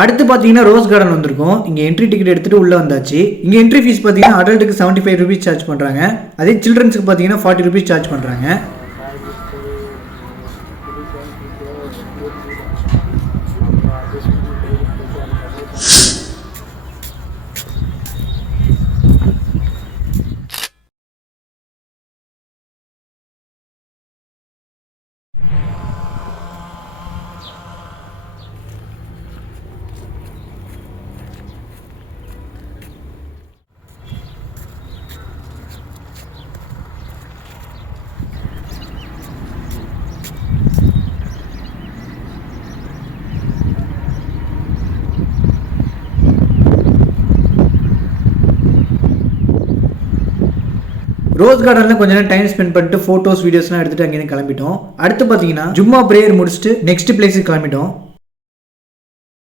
அடுத்து பார்த்தீங்கன்னா rose garden வந்திருக்கும். இங்கே என்ட்ரி டிக்கெட் எடுத்துகிட்டு உள்ளே வந்தாச்சு. இங்கே என்ட்ரி ஃபீஸ் பார்த்தீங்கன்னா அடல்ட்டுக்கு 75 ருபீஸ் சார்ஜ் பண்ணுறாங்க. அதே சில்ட்ரன்ஸுக்கு பார்த்தீங்கன்னா 40 ருபீஸ் சார்ஜ் பண்ணுறாங்க. ரோஸ் கார்டனில் கொஞ்ச நேரம் டைம் ஸ்பெண்ட் பண்ணிட்டு ஃபோட்டோஸ் வீடியோஸ்லாம் எடுத்துகிட்டு அங்கேயும் கிளம்பிட்டோம். அடுத்து பார்த்தீங்கன்னா ஜும்மா ப்ரேயர் முடிச்சுட்டு நெக்ஸ்ட் பிளேஸுக்கு கிளம்பிட்டோம்.